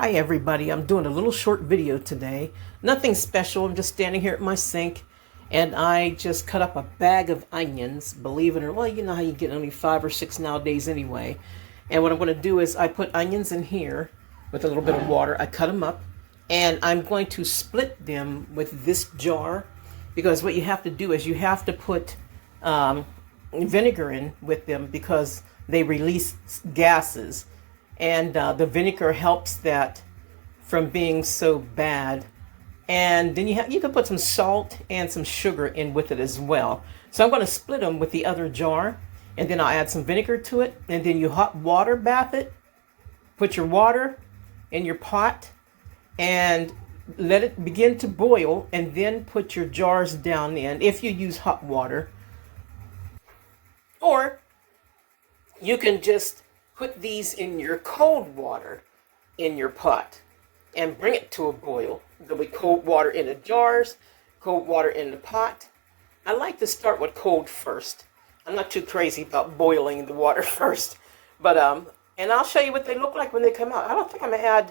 Hi everybody, I'm doing a little short video today. Nothing special, I'm just standing here at my sink and I just cut up a bag of onions, believe it or not. Well, you know how you get only 5 or 6 nowadays anyway. And what I'm going to do is I put onions in here with a little bit of water. I cut them up and I'm going to split them with this jar, because what you have to do is you have to put vinegar in with them because they release gases. And the vinegar helps that from being so bad. And then you can put some salt and some sugar in with it as well. So I'm going to split them with the other jar, and then I'll add some vinegar to it, and then you hot water bath it. Put your water in your pot and let it begin to boil, and then put your jars down in if you use hot water. Or you can just put these in your cold water in your pot and bring it to a boil. There'll be cold water in the jars, cold water in the pot. I like to start with cold first. I'm not too crazy about boiling the water first, but and I'll show you what they look like when they come out. I don't think I'm gonna add,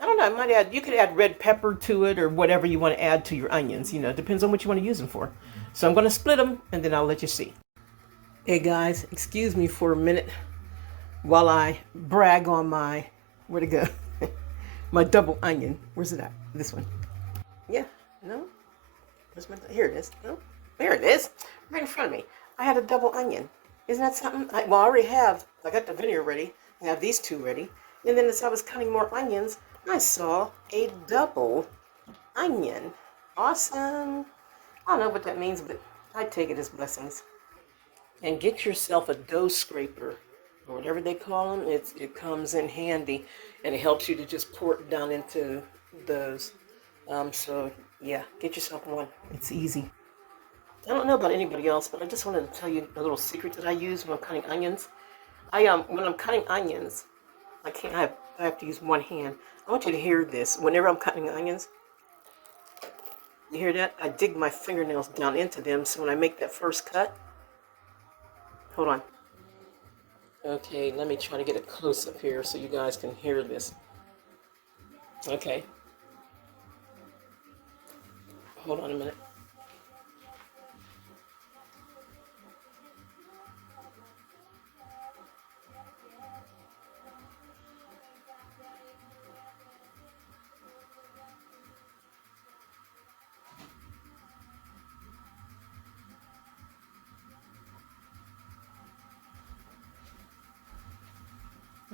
I don't know, I might add, you could add red pepper to it or whatever you want to add to your onions. You know, it depends on what you want to use them for. So I'm going to split them and then I'll let you see. Hey guys, excuse me for a minute while I brag on my, where'd it go? My double onion. Where's it at? This one. Yeah, no? Where's my, here it is. No? There it is. Right in front of me. I had a double onion. Isn't that something? I already have. I got the vinegar ready. I have these two ready. And then as I was cutting more onions, I saw a double onion. Awesome. I don't know what that means, but I take it as blessings. And get yourself a dough scraper, or whatever they call them. It comes in handy, and it helps you to just pour it down into those. So yeah, get yourself one. It's easy. I don't know about anybody else, but I just wanted to tell you a little secret that I use when I'm cutting onions. When I'm cutting onions, I have to use one hand. I want you to hear this. Whenever I'm cutting onions, you hear that? I dig my fingernails down into them, so when I make that first cut, hold on. Okay, let me try to get a close up here so you guys can hear this. Okay. Hold on a minute.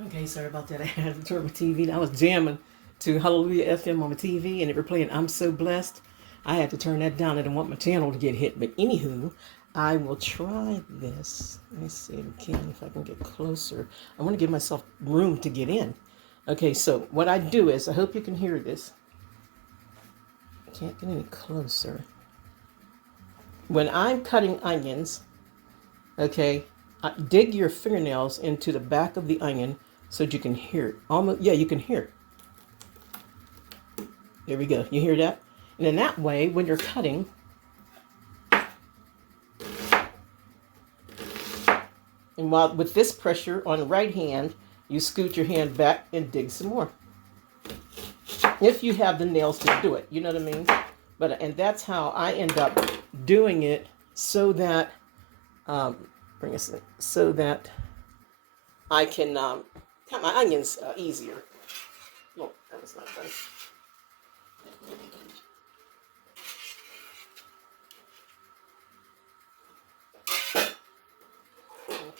Okay, sorry about that. I had to turn my TV. I was jamming to Hallelujah FM on the TV, and it were playing I'm So Blessed. I had to turn that down. I didn't want my channel to get hit. But anywho, I will try this. Let me see if I can get closer. I want to give myself room to get in. Okay, so what I do is, I hope you can hear this. I can't get any closer. When I'm cutting onions, okay, dig your fingernails into the back of the onion so that you can hear it. Almost, yeah, you can hear it. There we go. You hear that? And then that way, when you're cutting, and while with this pressure on the right hand, you scoot your hand back and dig some more. If you have the nails to do it, you know what I mean? But and that's how I end up doing it, so that bring us in, so that I can cut my onions easier. Oh, that was not done.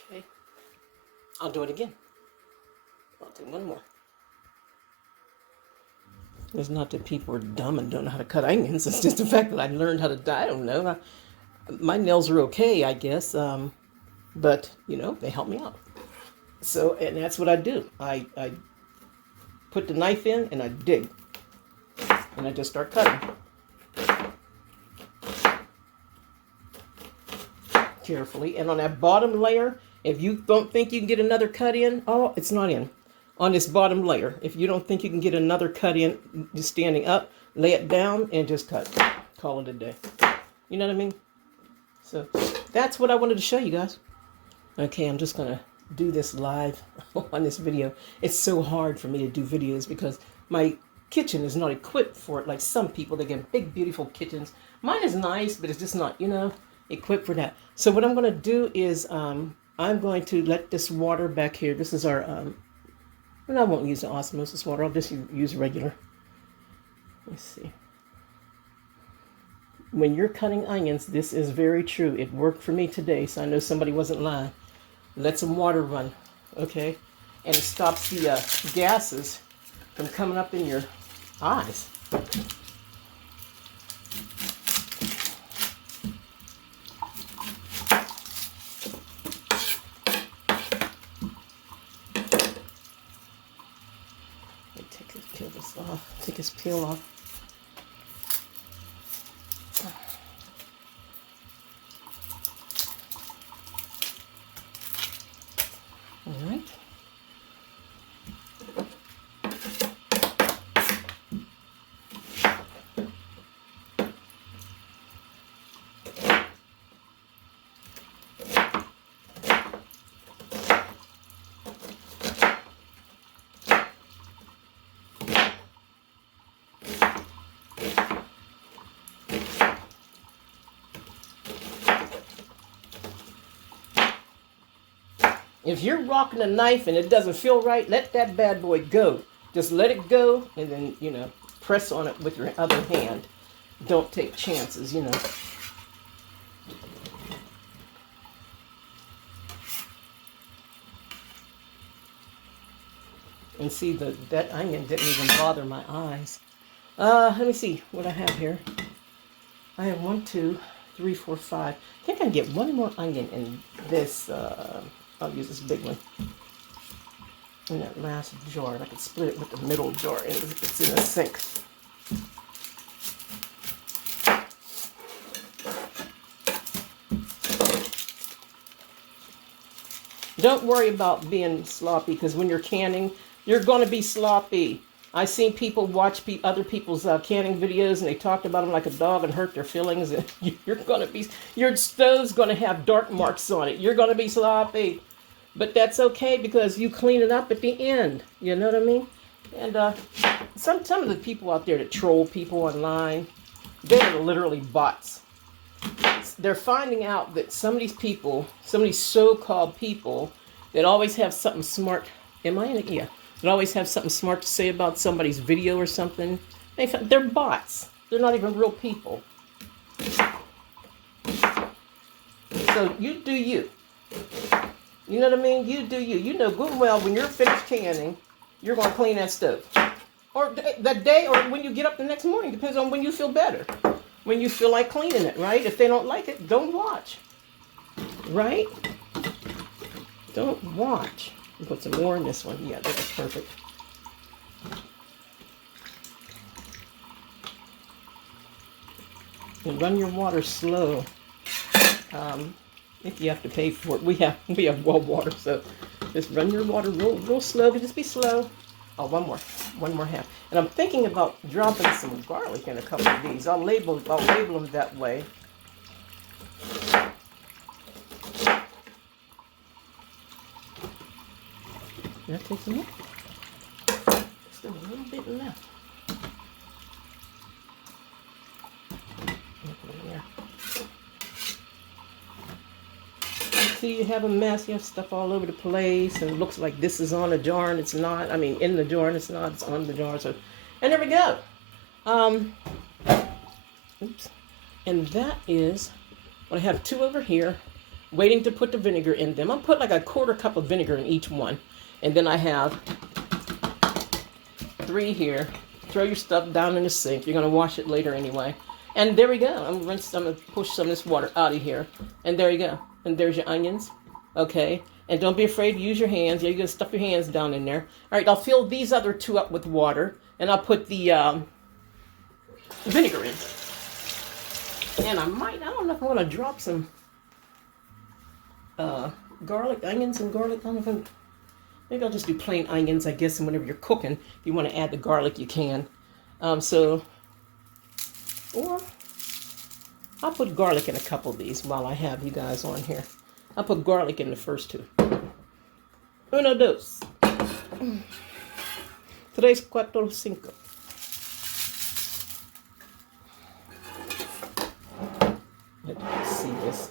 Okay, I'll do it again. I'll do one more. It's not that people are dumb and don't know how to cut onions. It's just the fact that I learned how to. I don't know. My nails are okay, I guess. But, you know, they help me out. So, and that's what I do. I put the knife in and I dig. And I just start cutting. Carefully. And on that bottom layer, if you don't think you can get another cut in, oh, it's not in. On this bottom layer, if you don't think you can get another cut in, just standing up, lay it down and just cut. Call it a day. You know what I mean? So that's what I wanted to show you guys. Okay, I'm just going to do this live on this video. It's so hard for me to do videos because my kitchen is not equipped for it like some people. They get big, beautiful kitchens. Mine is nice, but it's just not, equipped for that. So what I'm going to do is I'm going to let this water back here. This is our, and I won't use the osmosis water. I'll just use regular. Let's see. When you're cutting onions, this is very true. It worked for me today, so I know somebody wasn't lying. Let some water run, okay? And it stops the gases from coming up in your eyes. Take his peel off. All right. If you're rocking a knife and it doesn't feel right, let that bad boy go. Just let it go and then, press on it with your other hand. Don't take chances, And see, that onion didn't even bother my eyes. Let me see what I have here. I have 1, 2, 3, 4, 5. I think I can get one more onion in this. I'll use this big one in that last jar. I can split it with the middle jar and it's in the sink. Don't worry about being sloppy because when you're canning, you're going to be sloppy. I've seen people watch other people's canning videos and they talked about them like a dog and hurt their feelings. And your stove's going to have dark marks on it. You're going to be sloppy. But that's okay because you clean it up at the end. You know what I mean? And some of the people out there that troll people online, they're literally bots. They're finding out that some of these people, some of these so-called people that always have something smart, am I in it? Yeah. That always have something smart to say about somebody's video or something. They're bots. They're not even real people. So you do you. You know what I mean? You do you. You know good and well when you're finished canning, you're going to clean that stove. Or that day or when you get up the next morning. Depends on when you feel better. When you feel like cleaning it, right? If they don't like it, don't watch. Right? Don't watch. Put some more in this one. Yeah, that's perfect. And run your water slow. If you have to pay for it, we have well water, so just run your water real slow. Just be slow. Oh, one more half. And I'm thinking about dropping some garlic in a couple of these. I'll label them that way. That takes a minute. Still a little bit left. See, you have a mess. You have stuff all over the place, and it looks like this is on a jar, and it's not. I mean, in the jar, and it's not. It's on the jar. So, and there we go. Oops. And that is what I have 2 over here, waiting to put the vinegar in them. I'll put like a 1/4 cup of vinegar in each one. And then I have 3 here. Throw your stuff down in the sink. You're going to wash it later anyway. And there we go. I'm going to push some of this water out of here. And there you go. And there's your onions. Okay. And don't be afraid to use your hands. Yeah, you're going to stuff your hands down in there. All right. I'll fill these other 2 up with water. And I'll put the vinegar in. And I don't know if I'm going to drop some onions and garlic. I don't know if maybe I'll just do plain onions, I guess, and whenever you're cooking, if you want to add the garlic, you can. Or I'll put garlic in a couple of these while I have you guys on here. I'll put garlic in the first 2. Uno, dos. Tres, cuatro, cinco. Let's see this.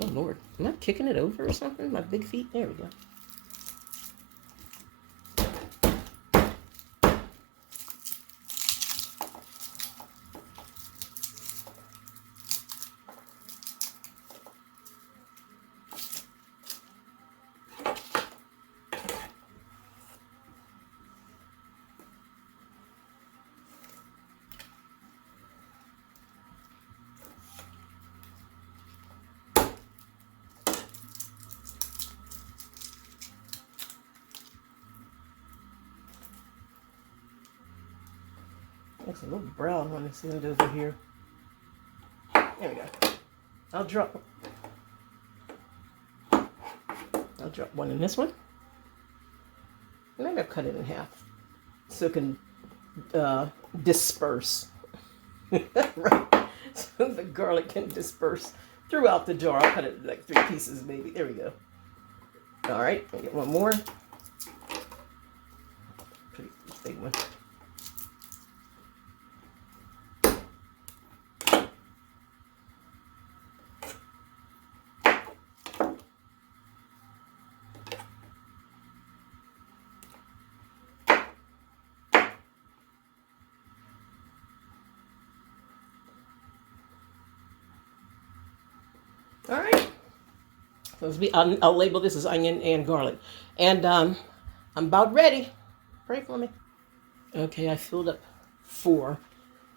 Oh, Lord. Am I kicking it over or something? My big feet? There we go. Looks a little brown on this end over here. There we go. I'll drop one in this one. Maybe I'll cut it in half so it can disperse. Right. So the garlic can disperse throughout the jar. I'll cut it like 3 pieces maybe. There we go. All right, I'll get one more. Pretty big one. All right. I'll label this as onion and garlic. And I'm about ready. Pray for me. Okay, I filled up 4.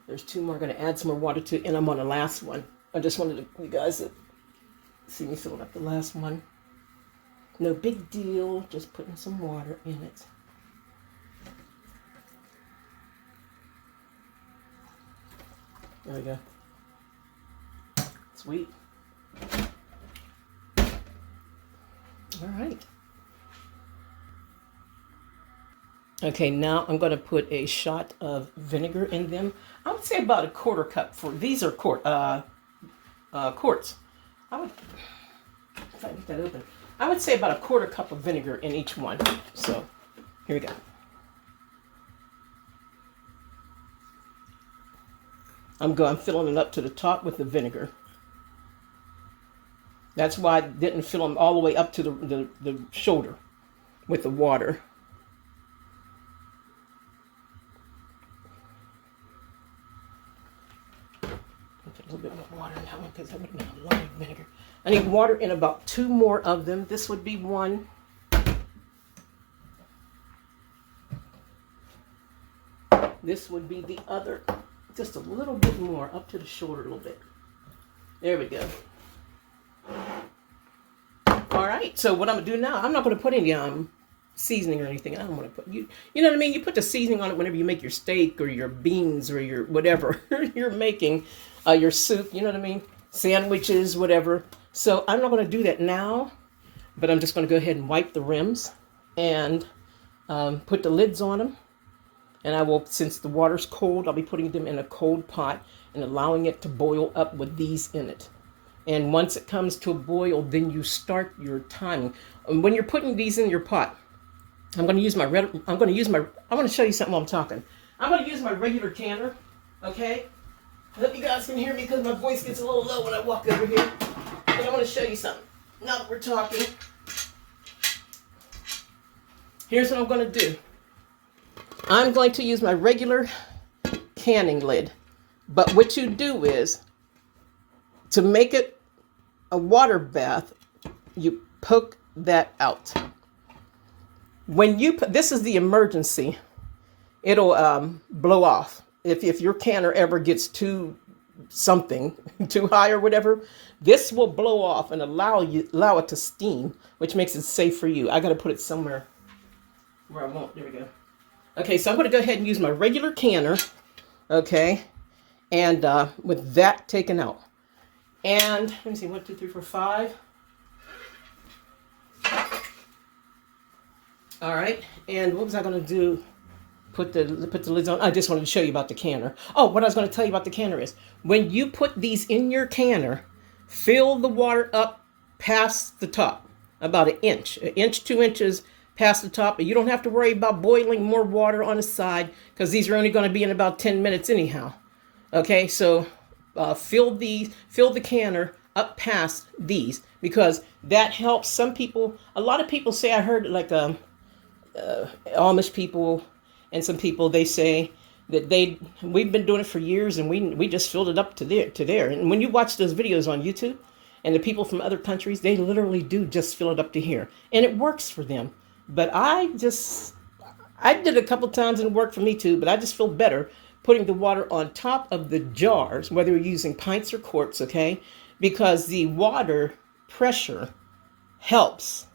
There's 2 more. I'm going to add some more water to it, and I'm on the last one. I just wanted you guys to see me filling up the last one. No big deal. Just putting some water in it. There we go. Sweet. All right. Okay, now I'm going to put a shot of vinegar in them. I would say about a 1/4 cup for these are quarts. I would, if I get that open, I would say about a 1/4 cup of vinegar in each one. So here we go. I'm filling it up to the top with the vinegar. That's why I didn't fill them all the way up to the shoulder with the water. Put a little bit more water in that one because I wouldn't have a lot of vinegar. I need water in about 2 more of them. This would be 1. This would be the other. Just a little bit more, up to the shoulder a little bit. There we go. All right, so what I'm gonna do now, I'm not gonna put any seasoning or anything. I don't want to put you know what I mean? You put the seasoning on it whenever you make your steak or your beans or your whatever you're making, your soup, you know what I mean? Sandwiches, whatever. So I'm not gonna do that now, but I'm just gonna go ahead and wipe the rims and put the lids on them. And I will, since the water's cold, I'll be putting them in a cold pot and allowing it to boil up with these in it. And once it comes to a boil, then you start your timing. And when you're putting these in your pot, I'm going to use my I want to show you something while I'm talking. I'm going to use my regular canner, okay? I hope you guys can hear me because my voice gets a little low when I walk over here. But I want to show you something. Now that we're talking, here's what I'm going to do. I'm going to use my regular canning lid. But what you do is, to make it a water bath, you poke that out. When you put, this is the emergency, it'll blow off. If your canner ever gets too high or whatever, this will blow off and allow it to steam, which makes it safe for you. I got to put it somewhere where I won't. There we go. Okay, so I'm going to go ahead and use my regular canner, okay, and with that taken out. And let me see, 1, 2, 3, 4, 5. All right, and what was I going to do? Put the lids on. I just wanted to show you about the canner. Oh, what I was going to tell you about the canner is, when you put these in your canner, fill the water up past the top. about an inch, 2 inches past the top. But you don't have to worry about boiling more water on the side because these are only going to be in about 10 minutes anyhow. Okay, so fill the canner up past these because that helps some people. A lot of people say, I heard like Amish people and some people, they say that we've been doing it for years and we just filled it up to there. And when you watch those videos on YouTube and the people from other countries, they literally do just fill it up to here and it works for them. But I did it a couple times and it worked for me too, but I just feel better putting the water on top of the jars, whether you're using pints or quarts, okay? Because the water pressure helps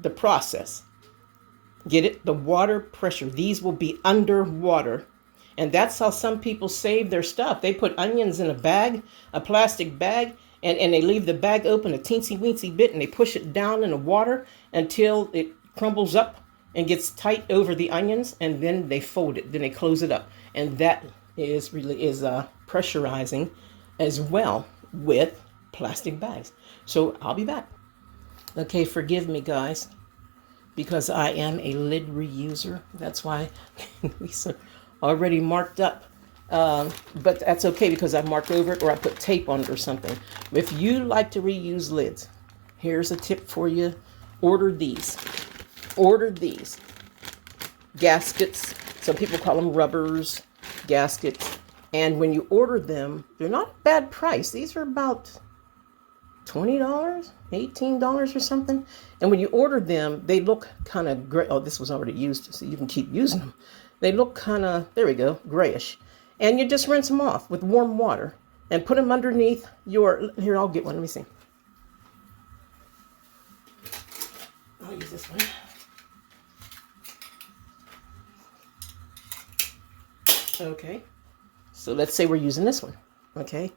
the process. Get it? The water pressure. These will be underwater. And that's how some people save their stuff. They put onions in a bag, a plastic bag, and they leave the bag open a teensy weensy bit and they push it down in the water until it crumbles up and gets tight over the onions, and then they fold it, then they close it up. And that is pressurizing as well with plastic bags. So I'll be back. Okay, forgive me guys, because I am a lid reuser. That's why these are already marked up. But that's okay because I marked over it or I put tape on it or something. If you like to reuse lids, here's a tip for you. Order these. Order these. Gaskets. Some people call them rubbers, gaskets. And when you order them, they're not a bad price. These are about $20, $18 or something. And when you order them, they look kind of gray. Oh, this was already used, so you can keep using them. They look kind of, there we go, grayish. And you just rinse them off with warm water and put them underneath your, here, I'll get one, let me see. I'll use this one. Okay, so let's say we're using this one, okay?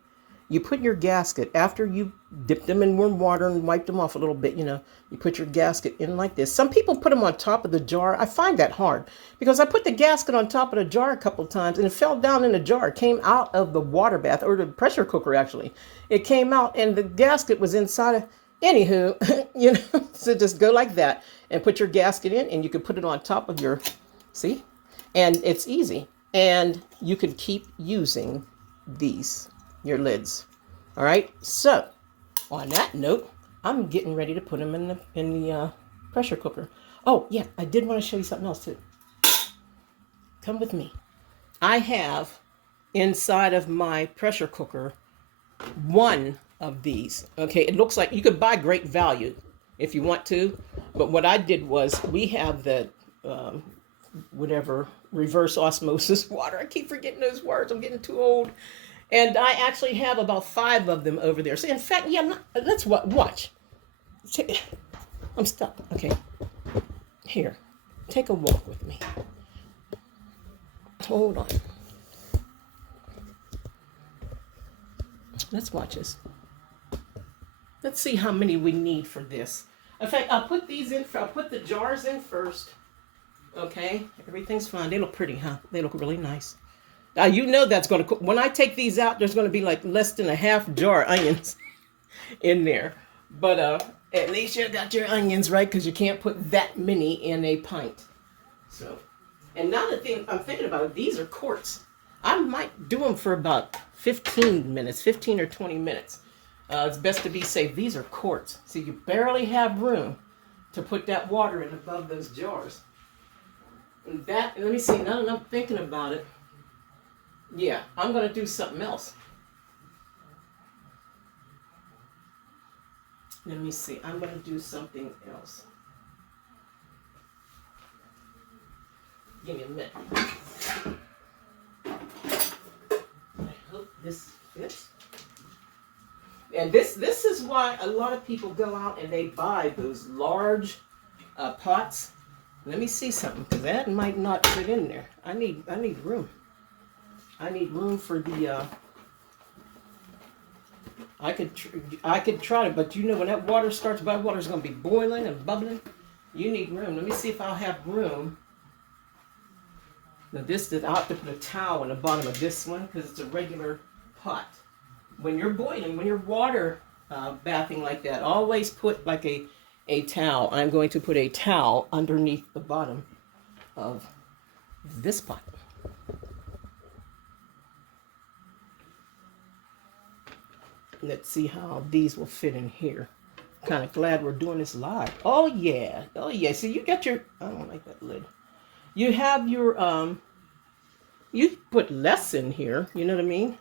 You put your gasket, after you dip them in warm water and wipe them off a little bit, you put your gasket in like this. Some people put them on top of the jar. I find that hard because I put the gasket on top of the jar a couple times and it fell down in the jar. It came out of the water bath, or the pressure cooker actually. It came out and the gasket was inside of, anywho, so just go like that and put your gasket in and you can put it on top of your, see? And it's easy. And you can keep using these, your lids. All right. So on that note, I'm getting ready to put them in the pressure cooker. Oh yeah, I did want to show you something else too. Come with me. I have inside of my pressure cooker one of these. Okay, it looks like you could buy Great Value if you want to, but what I did was we have the whatever reverse osmosis water. I keep forgetting those words. I'm getting too old. And I actually have about 5 of them over there. So in fact, yeah, let's watch. I'm stuck. Okay. Here, take a walk with me. Hold on. Let's watch this. Let's see how many we need for this. In fact, I'll put these in. I'll put the jars in first. Okay, everything's fine. They look pretty, huh? They look really nice. Now, that's going to cook. When I take these out, there's going to be like less than a half jar onions in there. But at least you got your onions right because you can't put that many in a pint. So, and now that I'm thinking about it, these are quarts. I might do them for about 15 or 20 minutes. It's best to be safe. These are quarts. So you barely have room to put that water in above those jars. And let me see, now that I'm thinking about it, yeah, I'm going to do something else. Let me see, I'm going to do something else. Give me a minute. I hope this fits. And this is why a lot of people go out and they buy those large pots. Let me see something, because that might not fit in there. I need room. I need room for the. I could try it, but when that water starts, my water's going to be boiling and bubbling. You need room. Let me see if I'll have room. Now I'll have to put a towel on the bottom of this one because it's a regular pot. When you're boiling, when you're water bathing like that, always put like a a towel. I'm going to put a towel underneath the bottom of this pot. Let's see how these will fit in here. Kind of glad we're doing this live. Oh yeah, oh yeah. See, you got your, I don't like that lid. You have your, you put less in here, you know what I mean?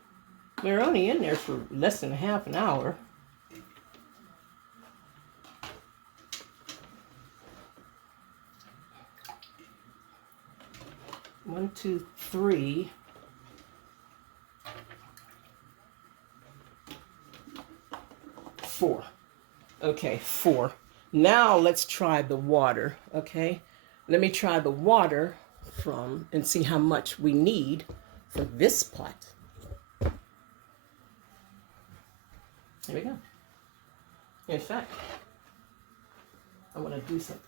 They're only in there for less than half an hour. One, two, three. Four. Okay, 4. Now let's try the water, okay? Let me try the water from and see how much we need for this pot. Here we go. In fact, I want to do something.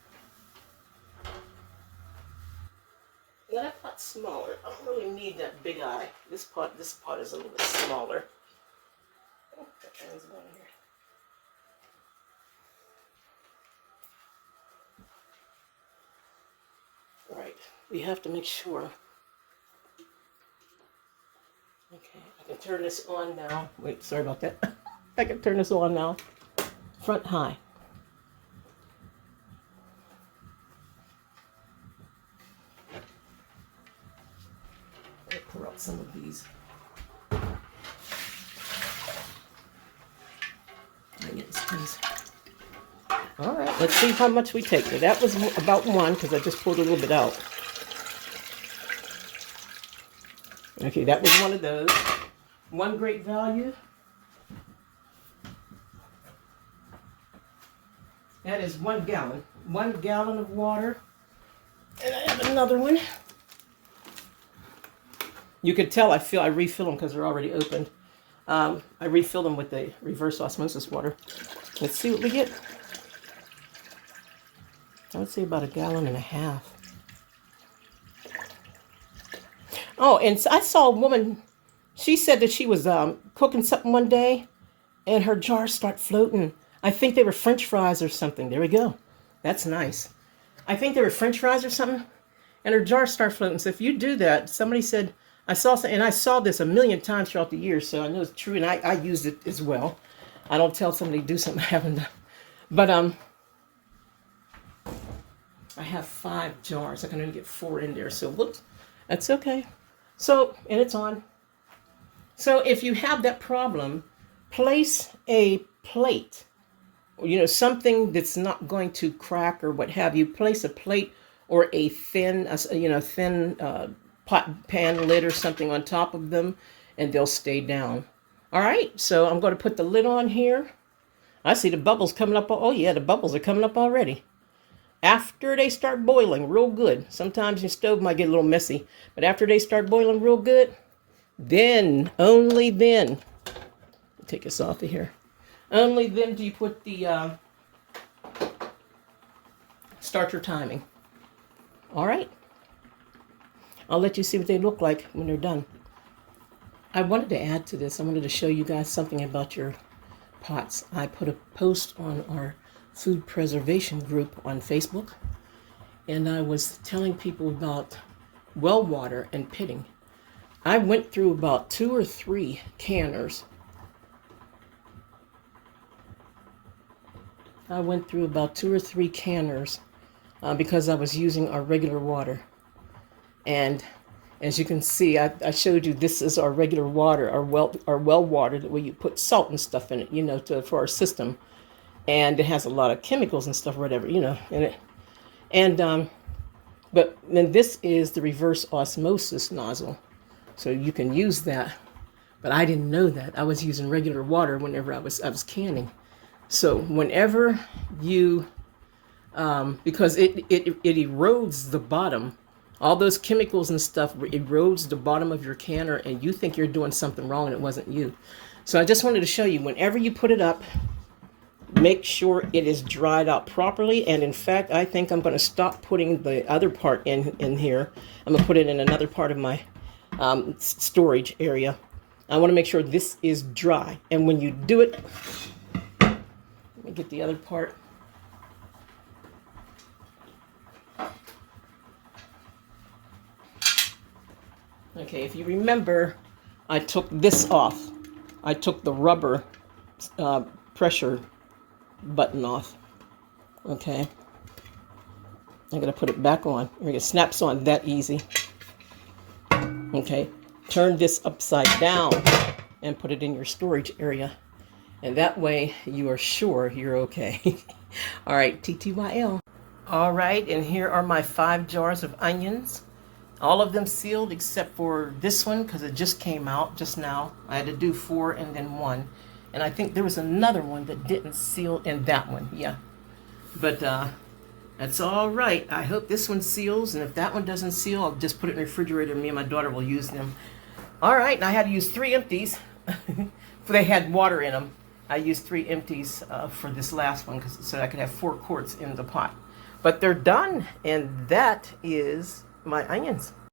Yeah, that pot's smaller. I don't really need that big eye. This pot is a little bit smaller. Oh, that turns on here. Right, we have to make sure. Okay, I can turn this on now. Wait, sorry about that. I can turn this on now. Front high. I'll pour out some of these. All right, let's see how much we take. So that was about 1 because I just pulled a little bit out. Okay, that was one of those. One great value. That is 1 gallon. 1 gallon of water. And I have another one. You could tell I refill them because they're already opened. I refill them with the reverse osmosis water. Let's see what we get. I would say about 1.5 gallons. Oh, and I saw a woman, she said that she was cooking something one day and her jars start floating. I think they were French fries or something. There we go. That's nice. I think they were French fries or something and her jars start floating. So if you do that, somebody said, I saw this a million times throughout the years, so I know it's true, and I used it as well. I don't tell somebody to do something I haven't done. But I have 5 jars. I can only get 4 in there, so whoops, that's okay. So, and it's on. So if you have that problem, place a plate, you know, something that's not going to crack or what have you. Place a plate or a thin, pot pan lid or something on top of them, and they'll stay down. All right, so I'm going to put the lid on here. I see the bubbles coming up. Oh yeah, the bubbles are coming up already. After they start boiling real good, sometimes your stove might get a little messy, but after they start boiling real good, then, only then, take this off of here, only then do you put the starter timing. All right, I'll let you see what they look like when they're done. I wanted to add to this. I wanted to show you guys something about your pots. I put a post on our food preservation group on Facebook, and I was telling people about well water and pitting. I went through about 2 or 3 canners. Because I was using our regular water. And as you can see, I showed you this is our regular water, our well water, that way you put salt and stuff in it, you know, for our system. And it has a lot of chemicals and stuff, whatever, you know, in it. And but then this is the reverse osmosis nozzle, so you can use that. But I didn't know that. I was using regular water whenever I was canning. So whenever you, because it erodes the bottom. All those chemicals and stuff erodes the bottom of your canner, and you think you're doing something wrong, and it wasn't you. So I just wanted to show you, whenever you put it up, make sure it is dried out properly. And in fact, I think I'm going to stop putting the other part in here. I'm going to put it in another part of my storage area. I want to make sure this is dry. And when you do it, let me get the other part. Okay, if you remember, I took this off. I took the rubber pressure button off. Okay. I'm going to put it back on. It snaps on that easy. Okay. Turn this upside down and put it in your storage area. And that way you are sure you're okay. All right, TTYL. All right, and here are my 5 jars of onions. All of them sealed except for this one because it just came out just now. I had to do 4 and then 1. And I think there was another one that didn't seal in that one. Yeah. But that's all right. I hope this one seals. And if that one doesn't seal, I'll just put it in the refrigerator. Me and my daughter will use them. All right. And I had to use 3 empties. They had water in them. I used 3 empties for this last one so I could have 4 quarts in the pot. But they're done. And that is my onions.